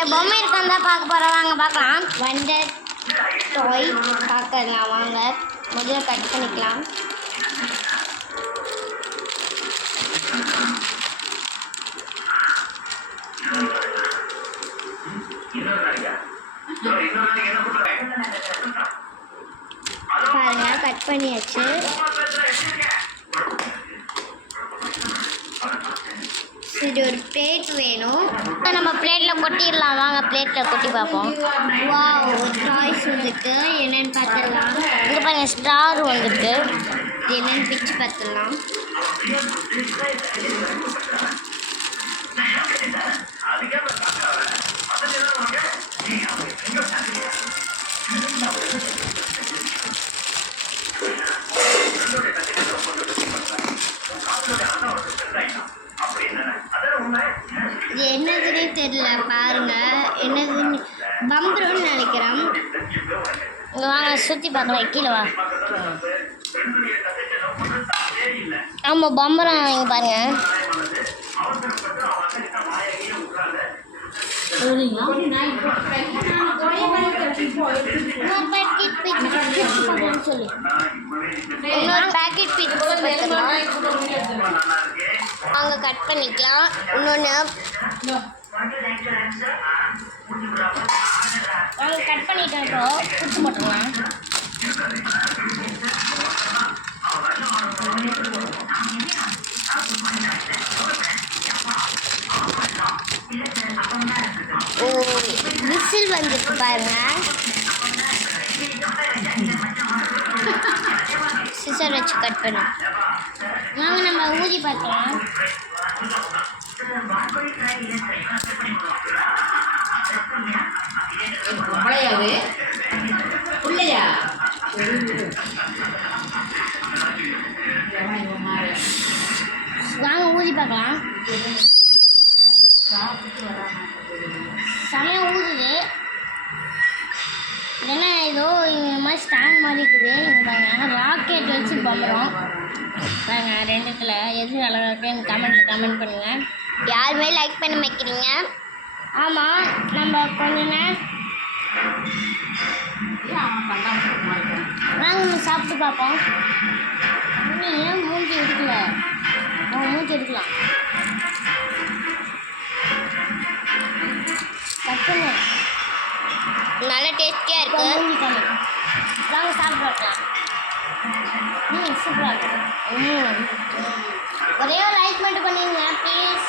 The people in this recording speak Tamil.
இதில் பொம்மை இருக்கான்னு தான் பார்க்க போகிறோம். வாங்க பார்க்கலாம். வண்டர் டாய் பார்க்கலாம் வாங்க. முதல்ல கட் பண்ணிக்கலாம். பாருங்க, கட் பண்ணியாச்சு. இது ஒரு பிளேட் வேணும். நம்ம பிளேட்டில் கொட்டிடலாம். வாங்க பிளேட்டில் கொட்டி பார்ப்போம். வாவ், ஒரு டாய்ஸ் வந்துருக்கு. என்னென்னு பார்த்துடலாம். இங்கே பாருங்க, ஸ்டார் வந்துருக்கு. இது என்னென்னு பிச்சு பார்த்துடலாம். இது என்னதுன்னே தெரியல. பாருங்க, என்னதுன்னு பம்பரம்னு நினைக்கிறேன். இங்கே வாங்க சுற்றி பார்க்கலாம். கீழே வா. ஆமாம், பம்பரம். இங்கே பாருங்க. இன்னொரு பேக்கெட் பிச்சு அங்கே கட் பண்ணிக்கலாம். இன்னொன்று அவங்க கட் பண்ணிட்டோம். இப்போ பிடிச்சி போட்டுக்கலாம். ஓ, விசில் வந்துருக்கு பாருங்க. சிசர் வச்சு கட் பண்ணு. வாங்க நம்ம ஊதி பார்க்கலாம். வாங்க ஊதி பார்க்கலாம். செமையாக ஊதுது. ஏன்னா ஏதோ இந்த மாதிரி ஸ்டாண்ட் மாதிரி இருக்குது. இங்கே பாருங்க, ராக்கெட் வச்சு பம்புறோம். பாருங்க, ரெண்டுத்தில் எது அழகாக இருக்குன்னு கமெண்ட் பண்ணுங்கள். யாருமே லைக் பண்ண வைக்கிறீங்க. ஆமாம், நம்ம கொஞ்ச நேரம் நாங்கள் சாப்பிட்டு பார்ப்போம். இன்னும் ஏன் மூஞ்சி எடுக்கல? மூஞ்சி எடுக்கலாம். கட்டுங்க. நல்லா டேஸ்டியாக இருக்கு. நாங்கள் சாப்பிட்டு பார்க்கலாம். சூப்பராக இருக்கு. ஒரே ஒரு லைக் மட்டும் பண்ணுங்க ப்ளீஸ்.